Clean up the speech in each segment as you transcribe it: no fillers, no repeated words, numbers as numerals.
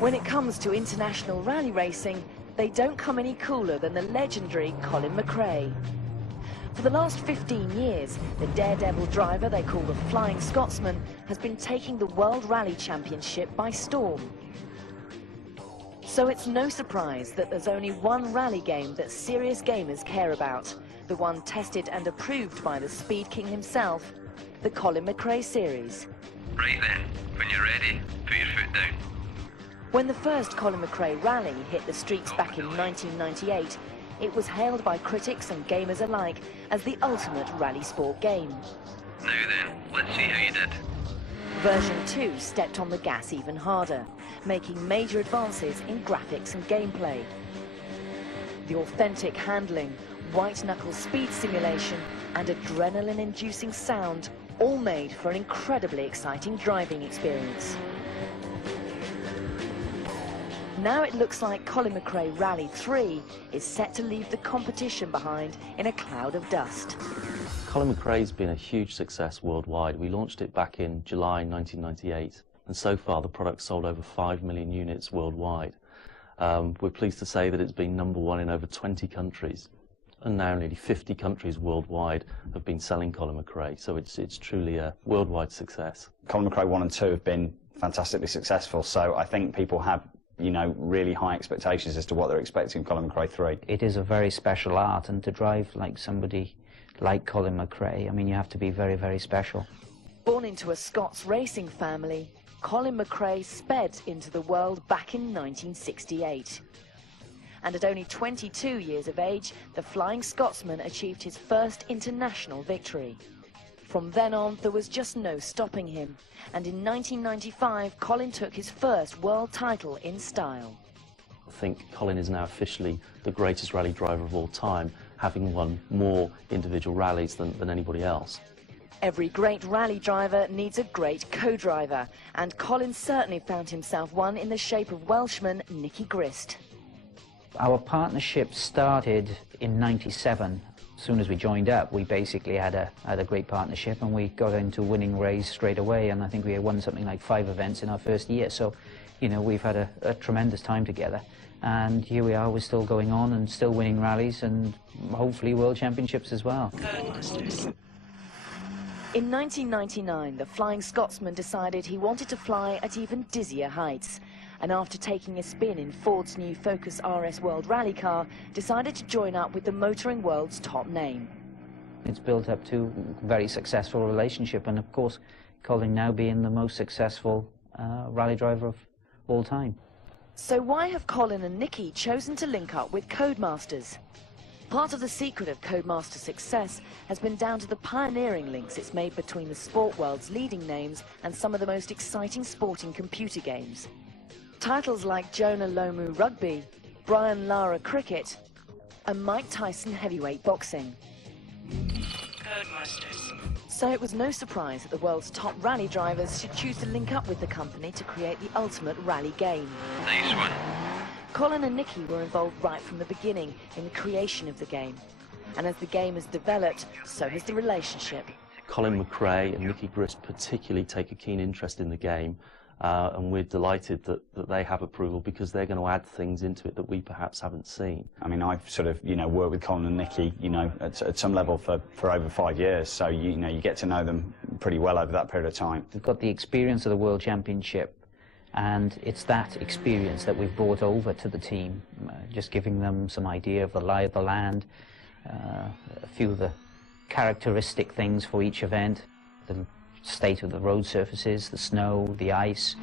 When it comes to international rally racing, they don't come any cooler than the legendary Colin McRae. For the last 15 years, the daredevil driver they call the Flying Scotsman has been taking the World Rally Championship by storm. So it's no surprise that there's only one rally game that serious gamers care about, the one tested and approved by the Speed King himself, the Colin McRae series. Right then, when you're ready, put your foot down. When the first Colin McRae rally hit the streets back in 1998, it was hailed by critics and gamers alike as the ultimate rally sport game. Now then, let's see how you did. Version 2 stepped on the gas even harder, making major advances in graphics and gameplay. The authentic handling, white-knuckle speed simulation and adrenaline-inducing sound all made for an incredibly exciting driving experience. Now it looks like Colin McRae Rally 3 is set to leave the competition behind in a cloud of dust. Colin McRae's been a huge success worldwide. We launched it back in July 1998, and so far the product sold over 5 million units worldwide. We're pleased to say that it's been #1 in over 20 countries, and now nearly 50 countries worldwide have been selling Colin McRae, so it's truly a worldwide success. Colin McRae 1 and 2 have been fantastically successful, so I think people have, you know, really high expectations as to what they're expecting from Colin McRae 3. It is a very special art, and to drive like somebody like Colin McRae, I mean, you have to be very, very special. Born into a Scots racing family, Colin McRae sped into the world back in 1968. And at only 22 years of age, the Flying Scotsman achieved his first international victory. From then on, there was just no stopping him, and in 1995, Colin took his first world title in style. I think Colin is now officially the greatest rally driver of all time, having won more individual rallies than anybody else. Every great rally driver needs a great co-driver, and Colin certainly found himself one in the shape of Welshman Nicky Grist. Our partnership started in '97. As soon as we joined up, we basically had a great partnership, and we got into winning ways straight away, and I think we had won something like 5 events in our first year. So, you know, we've had a tremendous time together, and here we are, we're still going on and still winning rallies and hopefully world championships as well. In 1999, the Flying Scotsman decided he wanted to fly at even dizzier heights, and after taking a spin in Ford's new Focus RS World Rally car, decided to join up with the motoring world's top name. It's built up to a very successful relationship, and of course, Colin now being the most successful rally driver of all time. So why have Colin and Nicky chosen to link up with Codemasters? Part of the secret of Codemasters' success has been down to the pioneering links it's made between the sport world's leading names and some of the most exciting sporting computer games. Titles like Jonah Lomu Rugby, Brian Lara Cricket, and Mike Tyson Heavyweight Boxing. Codemasters. So it was no surprise that the world's top rally drivers should choose to link up with the company to create the ultimate rally game. Nice one. Colin and Nicky were involved right from the beginning in the creation of the game. And as the game has developed, so has the relationship. Colin McRae and Nicky Grist particularly take a keen interest in the game, and we're delighted that they have approval, because they're going to add things into it that we perhaps haven't seen. I mean, I've sort of, you know, worked with Colin and Nicky, you know, at some level for over 5 years, so you know, you get to know them pretty well over that period of time. They've got the experience of the World Championship, and it's that experience that we've brought over to the team, just giving them some idea of the lie of the land, a few of the characteristic things for each event, the state of the road surfaces, the snow, the ice.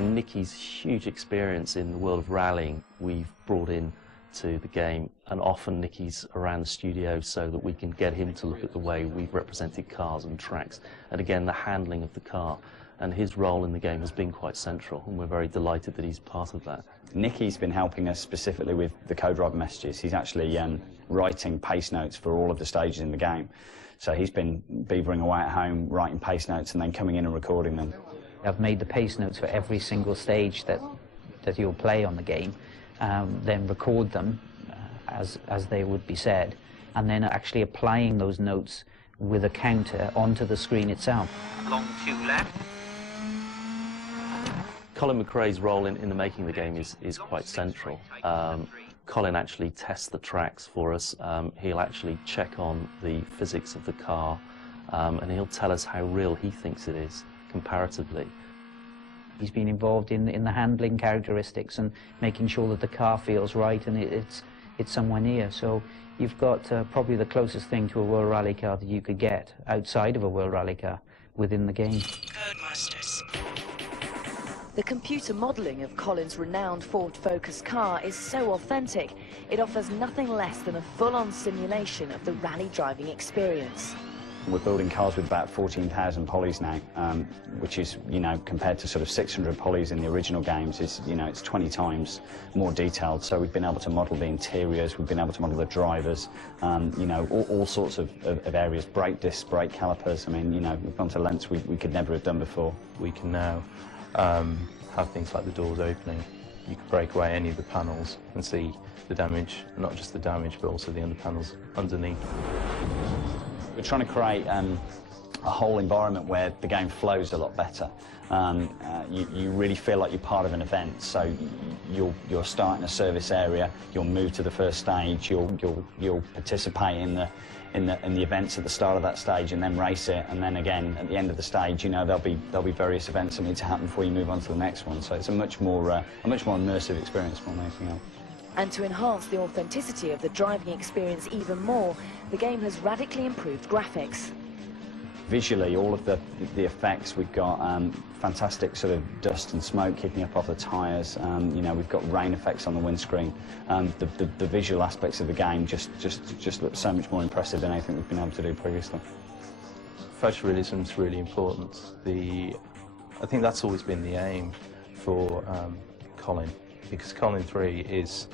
Nicky's huge experience in the world of rallying we've brought in to the game, and often Nicky's around the studio so that we can get him to look at the way we've represented cars and tracks, and again the handling of the car, and his role in the game has been quite central, and we're very delighted that he's part of that. Nicky's been helping us specifically with the co-driver messages. He's actually writing pace notes for all of the stages in the game. So he's been beavering away at home, writing pace notes and then coming in and recording them. I've made the pace notes for every single stage that you'll play on the game, then record them as they would be said, and then actually applying those notes with a counter onto the screen itself. Long 2 left. Colin McRae's role in the making of the game is quite central. Colin actually tests the tracks for us. He'll actually check on the physics of the car, and he'll tell us how real he thinks it is comparatively. He's been involved in the handling characteristics and making sure that the car feels right and it's somewhere near. So you've got probably the closest thing to a World Rally car that you could get outside of a World Rally car within the game. Codemasters. The computer modelling of Colin's renowned Ford Focus car is so authentic, it offers nothing less than a full-on simulation of the rally driving experience. We're building cars with about 14,000 polys now, which is, you know, compared to sort of 600 polys in the original games, is, you know, it's 20 times more detailed. So we've been able to model the interiors, we've been able to model the drivers, you know, all sorts of areas, brake discs, brake calipers. I mean, you know, we've gone to lengths we could never have done before. We can now have things like the doors opening. You can break away any of the panels and see the damage, not just the damage, but also the under panels underneath. We're trying to create a whole environment where the game flows a lot better. You really feel like you're part of an event. So you'll start in a service area, you'll move to the first stage, you'll participate in the events at the start of that stage and then race it, and then again at the end of the stage, you know, there'll be various events that need to happen before you move on to the next one. So it's a much more immersive experience more than anything else. And to enhance the authenticity of the driving experience even more, the game has radically improved graphics. Visually, all of the effects, we've got fantastic sort of dust and smoke kicking up off the tyres. You know, we've got rain effects on the windscreen. The visual aspects of the game just look so much more impressive than anything we've been able to do previously. Photorealism is really important. I think that's always been the aim for Colin, because Colin 3 is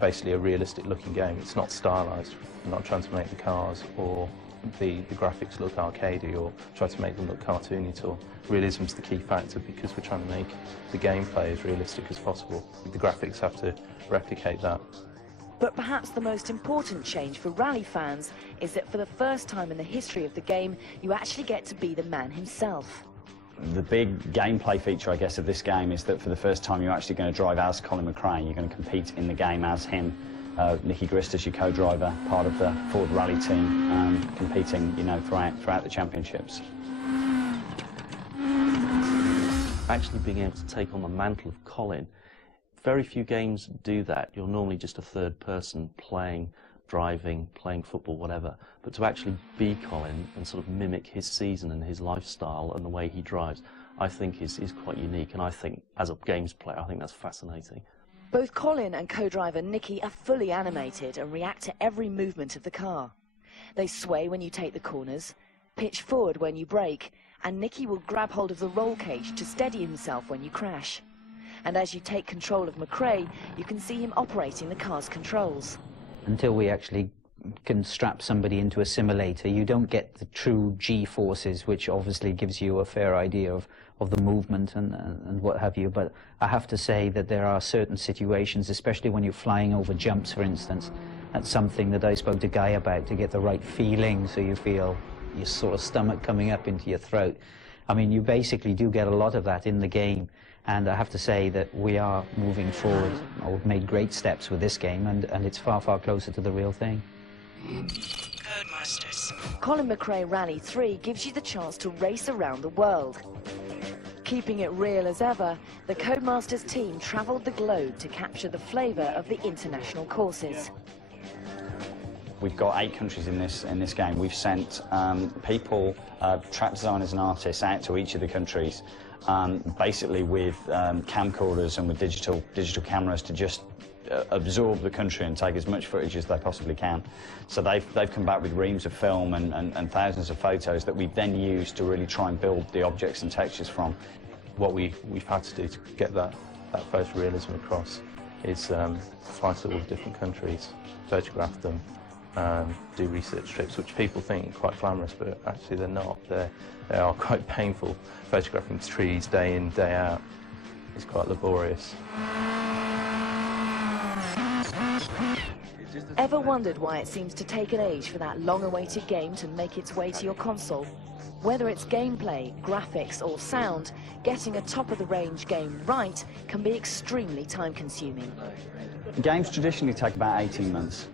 basically a realistic looking game. It's not stylised. We're not trying to make the cars or the graphics look arcadey or try to make them look cartoony at all. Realism's the key factor because we're trying to make the gameplay as realistic as possible. The graphics have to replicate that. But perhaps the most important change for rally fans is that for the first time in the history of the game, you actually get to be the man himself. The big gameplay feature, I guess, of this game is that for the first time you're actually going to drive as Colin McRae. You're going to compete in the game as him. Nicky Grista's your co-driver, part of the Ford Rally team, competing, you know, throughout the championships. Actually being able to take on the mantle of Colin, very few games do that. You're normally just a third person playing, driving, playing football, whatever. But to actually be Colin and sort of mimic his season and his lifestyle and the way he drives, I think is quite unique. And I think, as a games player, I think that's fascinating. Both Colin and co-driver Nicky are fully animated and react to every movement of the car. They sway when you take the corners, pitch forward when you brake, and Nicky will grab hold of the roll cage to steady himself when you crash. And as you take control of McRae, you can see him operating the car's controls. Until we actually can strap somebody into a simulator, you don't get the true G-forces, which obviously gives you a fair idea of the movement and what have you. But I have to say that there are certain situations, especially when you're flying over jumps, for instance, that's something that I spoke to Guy about, to get the right feeling so you feel your sort of stomach coming up into your throat. I mean, you basically do get a lot of that in the game. And I have to say that we are moving forward. We've made great steps with this game, and it's far, far closer to the real thing. Codemasters. Colin McRae Rally 3 gives you the chance to race around the world. Keeping it real as ever, the Codemasters team travelled the globe to capture the flavour of the international courses. We've got 8 countries in this game. We've sent people, track designers and artists out to each of the countries, basically with camcorders and with digital cameras to just absorb the country and take as much footage as they possibly can. So they've come back with reams of film and thousands of photos that we then use to really try and build the objects and textures from. What we've had to do to get that photorealism across is fly to all the different countries, photograph them, do research trips, which people think are quite glamorous, but actually they're not. They are quite painful. Photographing trees day in, day out is quite laborious. Ever wondered why it seems to take an age for that long-awaited game to make its way to your console? Whether it's gameplay, graphics or sound, getting a top-of-the-range game right can be extremely time-consuming. Games traditionally take about 18 months.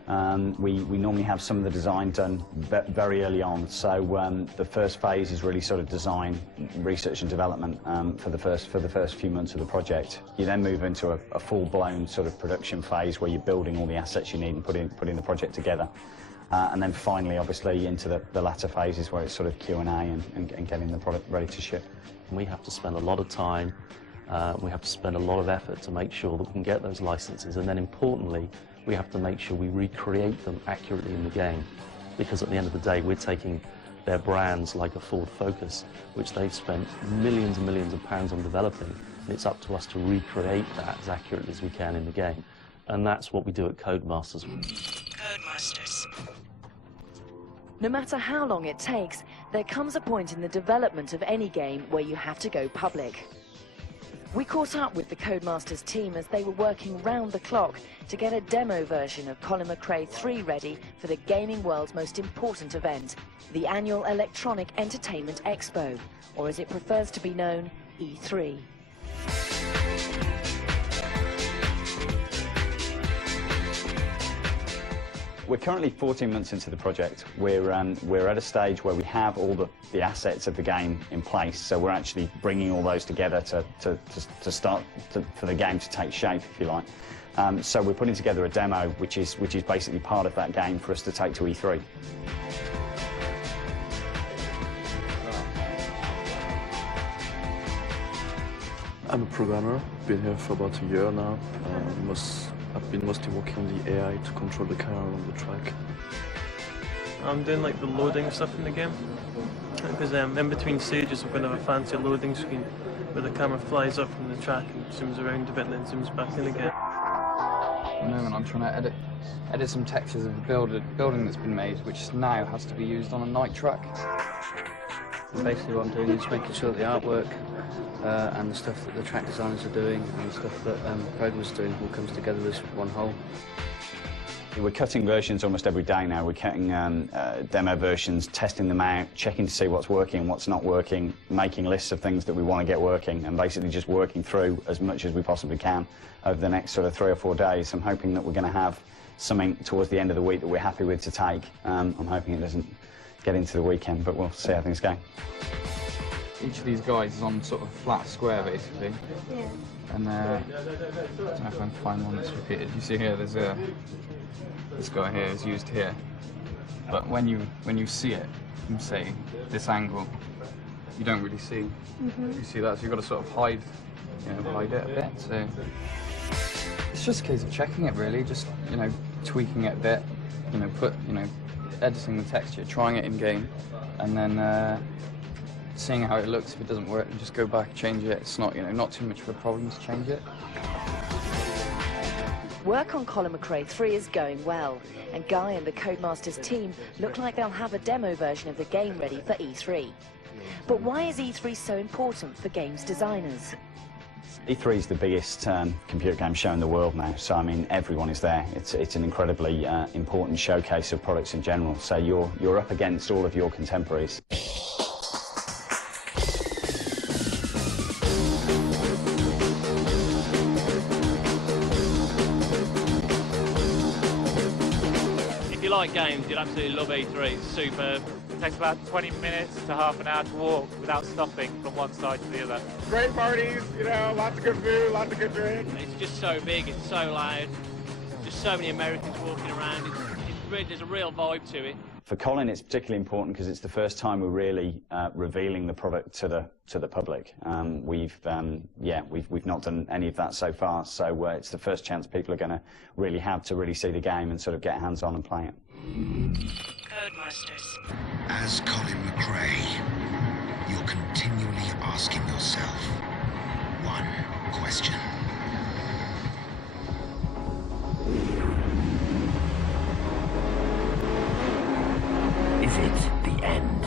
We normally have some of the design done very early on, so the first phase is really sort of design, research and development for the first few months of the project. You then move into a full-blown sort of production phase where you're building all the assets you need and putting the project together. And then finally, obviously, into the latter phases where it's sort of Q&A and getting the product ready to ship. We have to spend a lot of time, we have to spend a lot of effort to make sure that we can get those licenses, and then importantly, we have to make sure we recreate them accurately in the game, because at the end of the day, we're taking their brands like a Ford Focus, which they've spent millions and millions of pounds on developing, and it's up to us to recreate that as accurately as we can in the game. And that's what we do at Codemasters. Codemasters. No matter how long it takes, there comes a point in the development of any game where you have to go public. We caught up with the Codemasters team as they were working round the clock to get a demo version of Colin McRae 3 ready for the gaming world's most important event, the annual Electronic Entertainment Expo, or as it prefers to be known, E3. We're currently 14 months into the project. We're at a stage where we have all the assets of the game in place, so we're actually bringing all those together to start for the game to take shape, if you like. So we're putting together a demo which is basically part of that game for us to take to E3. I'm a programmer, been here for about a year now. I've been mostly working on the AI to control the car on the track. I'm doing like the loading stuff in the game, because in between stages I'm going to have a fancy loading screen where the camera flies up from the track and zooms around a bit and then zooms back in again. At the moment I'm trying to edit some textures of a building that's been made, which now has to be used on a night track. Basically what I'm doing is making sure that the artwork and the stuff that the track designers are doing and the stuff that Code was doing all comes together as one whole. We're cutting versions almost every day now. We're cutting demo versions, testing them out, checking to see what's working and what's not working, making lists of things that we want to get working, and basically just working through as much as we possibly can over the next sort of 3 or 4 days. I'm hoping that we're going to have something towards the end of the week that we're happy with to take. I'm hoping it doesn't get into the weekend, but we'll see how things go. Each of these guys is on sort of flat square, basically. Yeah. And I don't know if I can find one that's repeated. You see here, there's this guy here is used here. But when you see it from, say, this angle, you don't really see. You see that, so you've got to sort of hide it a bit. So it's just a case of checking it, really. Just tweaking it a bit. Editing the texture, trying it in game, and then seeing how it looks. If it doesn't work, and just go back, change it. It's not not too much of a problem to change it. Work on Colin McRae 3 is going well, and Guy and the Codemasters team look like they'll have a demo version of the game ready for E3. But why is E3 so important for games designers? E3 is the biggest computer game show in the world now, so I mean everyone is there. It's an incredibly important showcase of products in general, so you're up against all of your contemporaries. If you like games, you'll absolutely love E3. It's superb. It takes about 20 minutes to half an hour to walk without stopping from one side to the other. Great parties, lots of good food, lots of good drinks. It's just so big, it's so loud, just so many Americans walking around. There's a real vibe to it. For Colin, it's particularly important because it's the first time we're really revealing the product to the public. We've not done any of that so far, so it's the first chance people are going to really have to really see the game and sort of get hands-on and play it. Codemasters. As Colin McRae, you're continually asking yourself one question. Is it the end?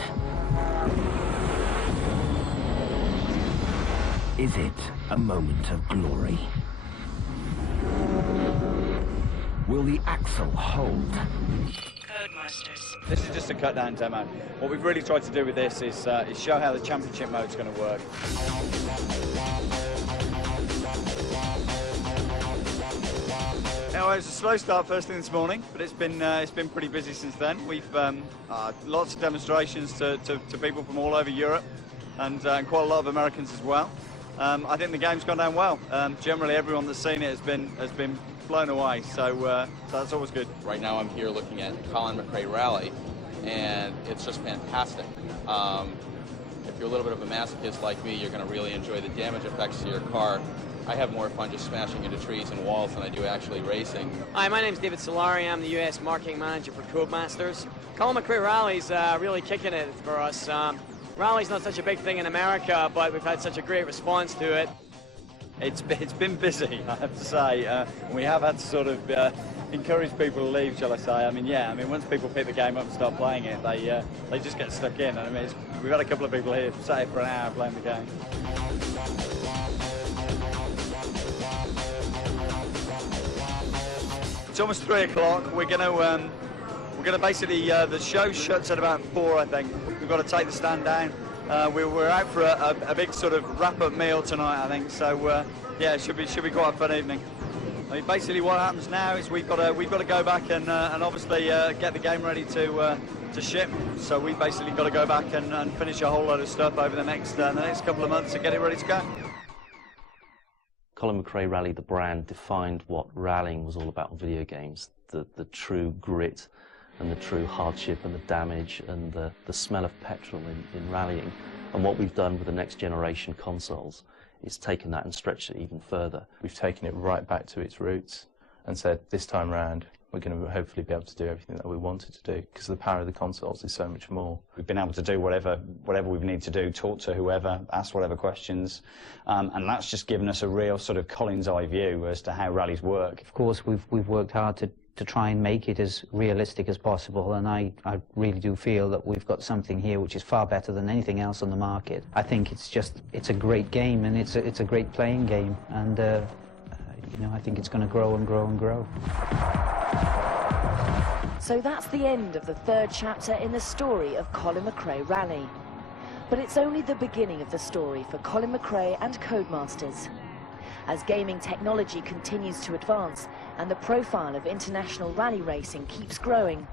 Is it a moment of glory? Will the axle hold? Codemasters. This is just a cut-down demo. What we've really tried to do with this is show how the championship mode's going to work. Anyway, it was a slow start first thing this morning, but it's been pretty busy since then. We've lots of demonstrations to people from all over Europe, and quite a lot of Americans as well. I think the game's gone down well. Generally, everyone that's seen it has been blown away, so that's always good. Right now, I'm here looking at Colin McRae Rally, and it's just fantastic. If you're a little bit of a masochist like me, you're going to really enjoy the damage effects to your car. I have more fun just smashing into trees and walls than I do actually racing. Hi, my name's David Solari. I'm the US Marketing Manager for Codemasters. Colin McRae Rally's really kicking it for us. Rally's not such a big thing in America, but we've had such a great response to it. It's been busy, I have to say. We have had to sort of encourage people to leave, shall I say. I mean, once people pick the game up and start playing it, they just get stuck in. I mean, we've had a couple of people here sat here for an hour playing the game. It's almost 3 o'clock. We're gonna basically the show shuts at about 4, I think. We've got to take the stand down. We're out for a big sort of wrap-up meal tonight, I think. So yeah, it should be quite a fun evening. I mean, basically what happens now is we've got to go back and obviously get the game ready to ship. So we basically got to go back and finish a whole load of stuff over the next couple of months to get it ready to go. Colin McRae Rally, the brand, defined what rallying was all about in video games. The true grit and the true hardship and the damage and the smell of petrol in rallying. And what we've done with the next generation consoles is taken that and stretched it even further. We've taken it right back to its roots and said, this time round, we're going to hopefully be able to do everything that we wanted to do, because the power of the consoles is so much more. We've been able to do whatever we need to do, talk to whoever, ask whatever questions, and that's just given us a real sort of Colin's eye view as to how rallies work. Of course, we've worked hard to try and make it as realistic as possible, and I really do feel that we've got something here which is far better than anything else on the market. I think it's a great game, and it's a great playing game, and you know, I think it's going to grow and grow and grow. So that's the end of the 3rd chapter in the story of Colin McRae Rally. But it's only the beginning of the story for Colin McRae and Codemasters. As gaming technology continues to advance and the profile of international rally racing keeps growing,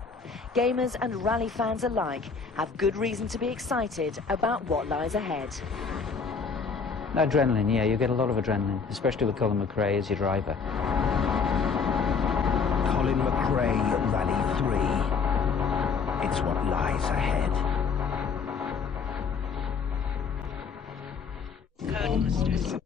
gamers and rally fans alike have good reason to be excited about what lies ahead. Adrenaline, yeah, you get a lot of adrenaline, especially with Colin McRae as your driver. Colin McRae Rally 3. It's what lies ahead. Codemasters.